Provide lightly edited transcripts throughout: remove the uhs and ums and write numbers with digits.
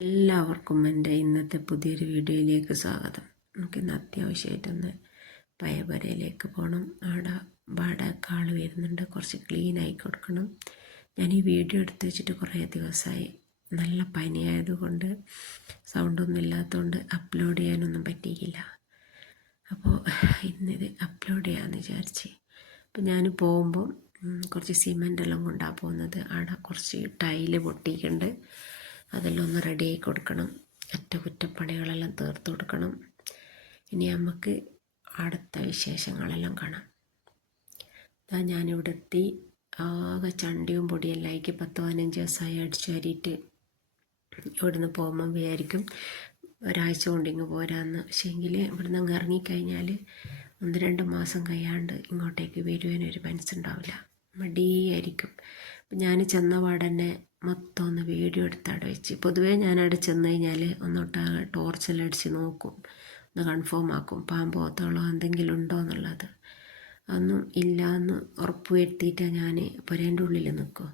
എല്ലാവർക്കും എൻ്റെ ഇന്നത്തെ പുതിയൊരു വീഡിയോയിലേക്ക് സ്വാഗതം. നമുക്കിന്ന് അത്യാവശ്യമായിട്ടൊന്ന് പയപരയിലേക്ക് പോകണം. അവിടെ വാടക ആൾ വരുന്നുണ്ട്, കുറച്ച് ക്ലീൻ ആയി കൊടുക്കണം. ഞാൻ ഈ വീഡിയോ എടുത്ത് വെച്ചിട്ട് കുറേ ദിവസമായി. നല്ല പനിയായതുകൊണ്ട് സൗണ്ടൊന്നും ഇല്ലാത്തതുകൊണ്ട് അപ്ലോഡ് ചെയ്യാനൊന്നും പറ്റിയില്ല. അപ്പോൾ ഇന്നിത് അപ്ലോഡ് ചെയ്യാമെന്ന് വിചാരിച്ച്. അപ്പോൾ ഞാൻ പോകുമ്പോൾ കുറച്ച് സിമെൻ്റ് എല്ലാം കൊണ്ടാണ് പോകുന്നത്. അവിടെ കുറച്ച് ടൈല് പൊട്ടിയിട്ടുണ്ട്, അതെല്ലാം ഒന്ന് റെഡിയാക്കി കൊടുക്കണം. അറ്റകുറ്റപ്പണികളെല്ലാം തീർത്ത് കൊടുക്കണം. ഇനി നമുക്ക് അടുത്ത വിശേഷങ്ങളെല്ലാം കാണാം. ഞാനിവിടെ എത്തി. ആകെ ചണ്ടിയും പൊടിയെല്ലാം ആയിക്ക് 10-15 ദിവസമായി അടിച്ചു വാരിയിട്ട് ഇവിടുന്ന് പോകുമ്പം വിചാരിക്കും ഒരാഴ്ച കൊണ്ടിങ്ങ് പോരാന്ന്. പക്ഷേ എങ്കിൽ ഇവിടുന്ന് അങ്ങ് ഇറങ്ങിക്കഴിഞ്ഞാൽ 1-2 മാസം കഴിയാണ്ട് ഇങ്ങോട്ടേക്ക് വരുവാനൊരു മനസ്സുണ്ടാവില്ല, മടിയായിരിക്കും. അപ്പം ഞാൻ ചെന്ന പാടന്നെ മൊത്തം ഒന്ന് വീഡിയോ എടുത്ത് അവിടെ വെച്ച്. പൊതുവേ ഞാനവിടെ ചെന്ന് കഴിഞ്ഞാൽ ഒന്നോട്ട് ടോർച്ചെല്ലാം അടിച്ച് നോക്കും, ഒന്ന് കൺഫേം ആക്കും പാമ്പോ തോളോ എന്തെങ്കിലും ഉണ്ടോ എന്നുള്ളത്. അതൊന്നും ഇല്ല എന്ന് ഉറപ്പ് വരുത്തിയിട്ടാണ് ഞാൻ പുരേൻ്റെ ഉള്ളിൽ നിൽക്കും.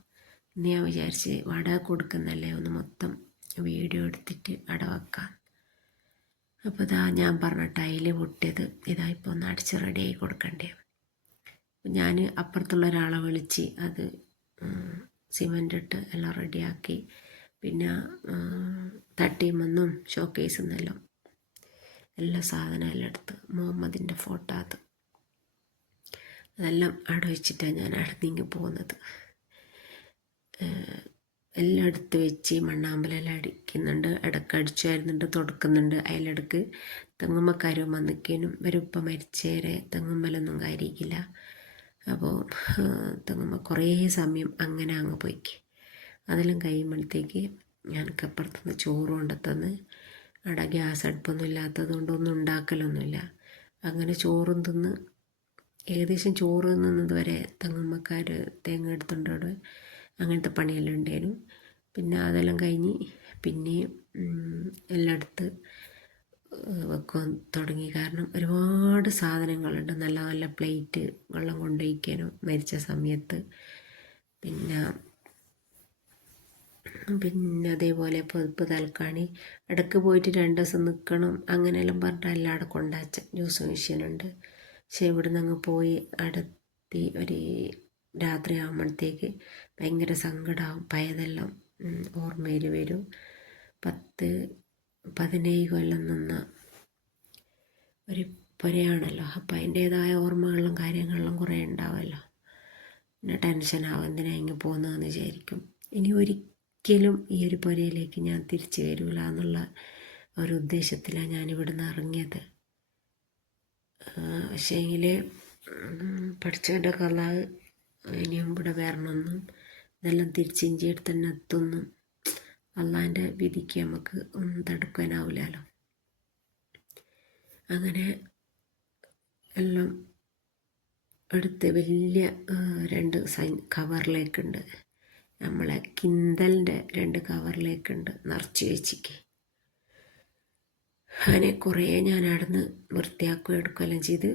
ഇന്ന് ഞാൻ വിചാരിച്ച് വാടക കൊടുക്കുന്നല്ലേ, ഒന്ന് മൊത്തം വീഡിയോ എടുത്തിട്ട് അവിടെ വെക്കാം. അപ്പോൾ ഇതാ ഞാൻ പറഞ്ഞ ടൈല് പൊട്ടിയത് ഇതാ ഇപ്പോൾ ഒന്ന് അടിച്ച് റെഡിയായി കൊടുക്കണ്ടേ. ഞാൻ അപ്പുറത്തുള്ള ഒരാളെ വിളിച്ച് അത് സിമൻ്റ് ഇട്ട് എല്ലാം റെഡിയാക്കി. പിന്നെ തട്ടിയുമെന്നും ഷോക്കേസിൽ നിന്നെല്ലാം എല്ലാ സാധനം എല്ലാം എടുത്ത് മുഹമ്മദിൻ്റെ ഫോട്ടോ അതെല്ലാം അവിടെ വെച്ചിട്ടാണ് ഞാൻ അവിടെ നീങ്ങി പോകുന്നത്. എല്ലാം എടുത്ത് വെച്ച് മണ്ണാമ്പലെല്ലാം അടിക്കുന്നുണ്ട്, ഇടയ്ക്ക് അടിച്ചു വരുന്നുണ്ട്, തുടക്കുന്നുണ്ട്. അതിലിടക്ക് തെങ്ങുമ്മക്കാരും വന്നിക്കാനും ഇവരിപ്പം മരിച്ചേരെ തെങ്ങുമ്മലൊന്നും കാര്യമില്ല. അപ്പോൾ തെങ്ങുമ്മ കുറേ സമയം അങ്ങനെ അങ്ങ് പോയിക്ക്. അതെല്ലാം കഴിയുമ്പോഴത്തേക്ക് ഞങ്ങൾക്ക് അപ്പുറത്തുനിന്ന് ചോറ് കൊണ്ടുത്തന്ന്. അവിടെ ഗ്യാസ് അടുപ്പൊന്നും ഇല്ലാത്തത് കൊണ്ടൊന്നും ഉണ്ടാക്കലൊന്നുമില്ല. അങ്ങനെ ചോറും തിന്ന് ഏകദേശം ചോറ് തിന്നുന്നത് വരെ തെങ്ങുമ്മക്കാർ തേങ്ങ എടുത്തുകൊണ്ട് അവിടെ അങ്ങനത്തെ പണിയെല്ലാം ഉണ്ടായിരുന്നു. പിന്നെ അതെല്ലാം കഴിഞ്ഞ് പിന്നെയും എല്ലാം എടുത്ത് വെക്കാൻ തുടങ്ങി. കാരണം ഒരുപാട് സാധനങ്ങളുണ്ട്, നല്ല നല്ല പ്ലേറ്റ് വെള്ളം കൊണ്ടുപോയിക്കാനും മരിച്ച സമയത്ത്. പിന്നെ അതേപോലെ പൊതുപ്പ് തൽക്കാണി ഇടയ്ക്ക് പോയിട്ട് 2 ദിവസം നിൽക്കണം, അങ്ങനെയെല്ലാം പറഞ്ഞിട്ട് എല്ലാം അവിടെ കൊണ്ടാച്ച. ജ്യൂസ് മെഷീനുണ്ട്. പക്ഷെ ഇവിടുന്ന് അങ്ങ് പോയി അടുത്തി ഒരു രാത്രി ആകുമ്പോഴത്തേക്ക് ഭയങ്കര സങ്കടമാവും. പയതെല്ലാം ഓർമ്മയിൽ വരും. 10-17 കൊല്ലം നിന്ന ഒരു പുരയാണല്ലോ. അപ്പം അതിൻ്റേതായ ഓർമ്മകളും കാര്യങ്ങളിലും കുറേ ഉണ്ടാവുമല്ലോ. പിന്നെ ടെൻഷനാവും, എന്തിനാ ഇങ്ങ് പോകുന്നതെന്ന് വിചാരിക്കും. ഇനി ഒരിക്കലും ഈ ഒരു പുരയിലേക്ക് ഞാൻ തിരിച്ചു വരില്ല എന്നുള്ള ഒരു ഉദ്ദേശത്തിലാണ് ഞാനിവിടുന്ന് ഇറങ്ങിയത്. പക്ഷേ എങ്കിൽ പഠിച്ചവൻ്റെ കഥ ഇനിയും ഇവിടെ വരണമെന്നും ഇതെല്ലാം തിരിച്ച് ഇന്ത്യയിൽ തന്നെ എത്തുന്നു അള്ളാൻ്റെ വിധിക്ക് നമുക്ക് ഒന്നും തടുക്കാനാവില്ലല്ലോ. അങ്ങനെ എല്ലാം എടുത്ത് വലിയ 2 കവറിലേക്കുണ്ട്, നമ്മളെ കിന്തലിൻ്റെ 2 കവറിലേക്കുണ്ട് നിറച്ച് വെച്ചിക്ക്. അങ്ങനെ കുറേ ഞാൻ അവിടുന്ന് വൃത്തിയാക്കുകയും എടുക്കുകയെല്ലാം ചെയ്ത്.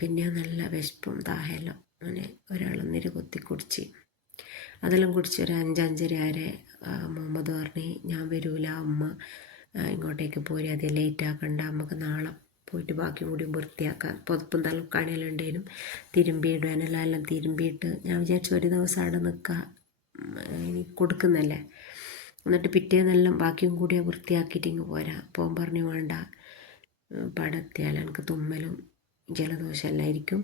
പിന്നെ നല്ല വിശപ്പും ദാഹമെല്ലാം അങ്ങനെ ഒരാളൊന്നിര് കൊത്തി കുടിച്ച്. അതെല്ലാം കുടിച്ച് ഒരു 5-5:30 വരെ മുഹമ്മദ് പറഞ്ഞ് ഞാൻ വരൂല, അമ്മ ഇങ്ങോട്ടേക്ക് പോരി, അത് ലേറ്റ് ആക്കണ്ട, നമുക്ക് നാളെ പോയിട്ട് ബാക്കി കൂടി വൃത്തിയാക്കാം. പുതപ്പും തലക്കാണിയെല്ലാം ഉണ്ടേനും തിരുമ്പിയിടാനെല്ലാം എല്ലാം തിരുമ്പിയിട്ട് ഞാൻ വിചാരിച്ചു ഒരു ദിവസം അവിടെ നിൽക്കാം, ഇനി കൊടുക്കുന്നല്ലേ, എന്നിട്ട് പിറ്റേന്നെല്ലാം ബാക്കിയും കൂടി വൃത്തിയാക്കിയിട്ട് ഇങ്ങ് പോരാ. പോകാൻ പറഞ്ഞു വേണ്ട, പടത്തിയാൽ എനിക്ക് തുമ്മലും ജലദോഷം എല്ലാം ആയിരിക്കും,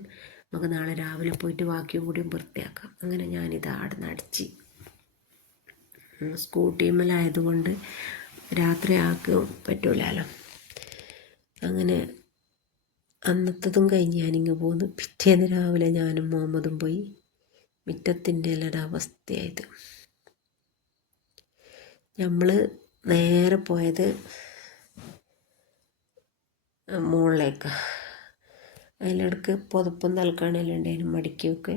നമുക്ക് നാളെ രാവിലെ പോയിട്ട് ബാക്കിയും കൂടിയും വൃത്തിയാക്കാം. അങ്ങനെ ഞാനിത് അവിടെ അടിച്ച് സ്കൂട്ടിമേലായതുകൊണ്ട് രാത്രി ആക്കാൻ പറ്റൂലല്ലോ. അങ്ങനെ അന്നത്തതും കഴിഞ്ഞ് ഞാനിങ്ങ് പോന്നു. പിറ്റേന്ന് രാവിലെ ഞാനും മുഹമ്മദും പോയി. മുറ്റത്തിൻ്റെ എല്ലാം അവസ്ഥയായത്. നമ്മൾ നേരെ പോയത് മുകളിലേക്കാണ്. അതിലിടക്ക് പുതപ്പും തൽക്കാണെല്ലാം ഉണ്ടായിരുന്നു മടിക്കൊക്കെ,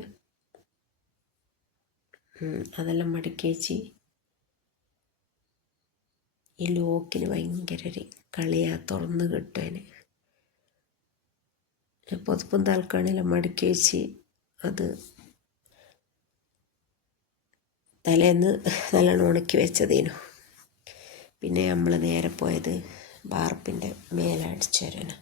അതെല്ലാം മടക്കി വെച്ച്. ഈ ലോക്കിന് ഭയങ്കര ഒരു കളിയാ, തുറന്ന് കിട്ടുവാന്. പുതപ്പും തൽക്കാണെല്ലാം മടക്കി വെച്ച് അത് തലേന്ന് നല്ലോണം ഉണക്കി വെച്ചതേനു. പിന്നെ നമ്മൾ നേരെ പോയത് വാർപ്പിൻ്റെ മേലെ അടിച്ചു വരാനാണ്.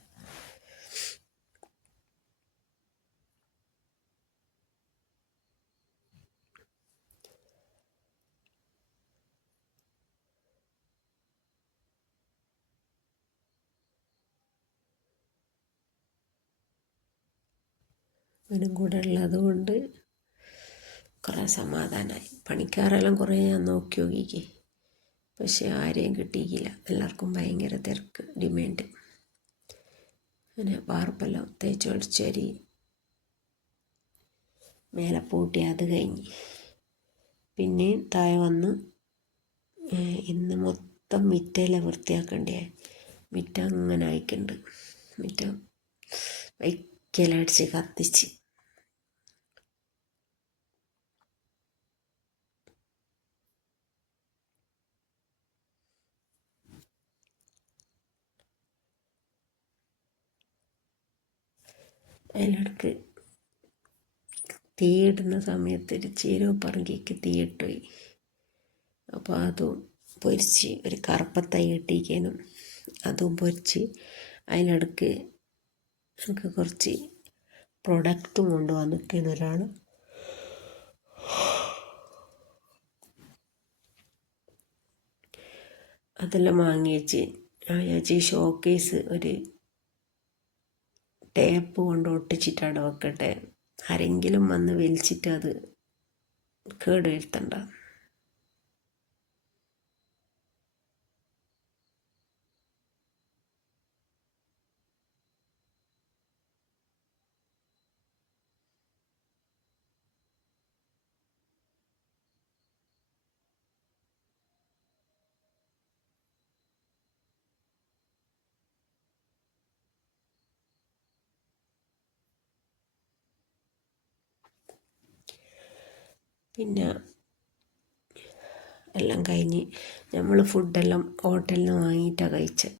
അവനും കൂടെ ഉള്ളത് കൊണ്ട് കുറേ സമാധാനമായി. പണിക്കാരെല്ലാം കുറേ ഞാൻ നോക്കി പക്ഷെ ആരെയും കിട്ടിയില്ല. എല്ലാവർക്കും ഭയങ്കര തിരക്ക്, ഡിമാൻഡ്. അങ്ങനെ വാർപ്പെല്ലാം തേച്ച് അടിച്ചേരി മേലെ പൂട്ടി അത് കഴിഞ്ഞ് പിന്നെ താഴെ വന്ന് ഇന്ന് മൊത്തം മിറ്റെല്ലാം വൃത്തിയാക്കണ്ടേ. മിറ്റം അങ്ങനെ അയക്കുന്നുണ്ട്. മിറ്റം വൈക്കലടിച്ച് കത്തിച്ച് അതിലിടക്ക് തീയിടുന്ന സമയത്ത് ഒരു ചീരവ് പറങ്കിക്ക് തീയിട്ടുപോയി. അപ്പോൾ അതും പൊരിച്ച് ഒരു കറുപ്പത്തൈ കിട്ടിക്കാനും അതും പൊരിച്ച് അതിലിടക്ക് എനിക്ക് കുറച്ച് പ്രൊഡക്റ്റും കൊണ്ടുവന്നിരിക്കുന്ന ഒരാൾ. അതെല്ലാം വാങ്ങി വെച്ച് വിചാരിച്ച് ഷോക്കേസ് ഒരു ടേപ്പ് കൊണ്ട് ഒട്ടിച്ചിട്ട് അവിടെ വെക്കട്ടെ, ആരെങ്കിലും വന്ന് വലിച്ചിട്ട് അത് കേട് വരുത്തണ്ട. പിന്നെ എല്ലാം കഴിഞ്ഞ് നമ്മൾ ഫുഡെല്ലാം ഹോട്ടലിൽ നിന്ന് വാങ്ങിയിട്ടാണ് കഴിച്ചത്.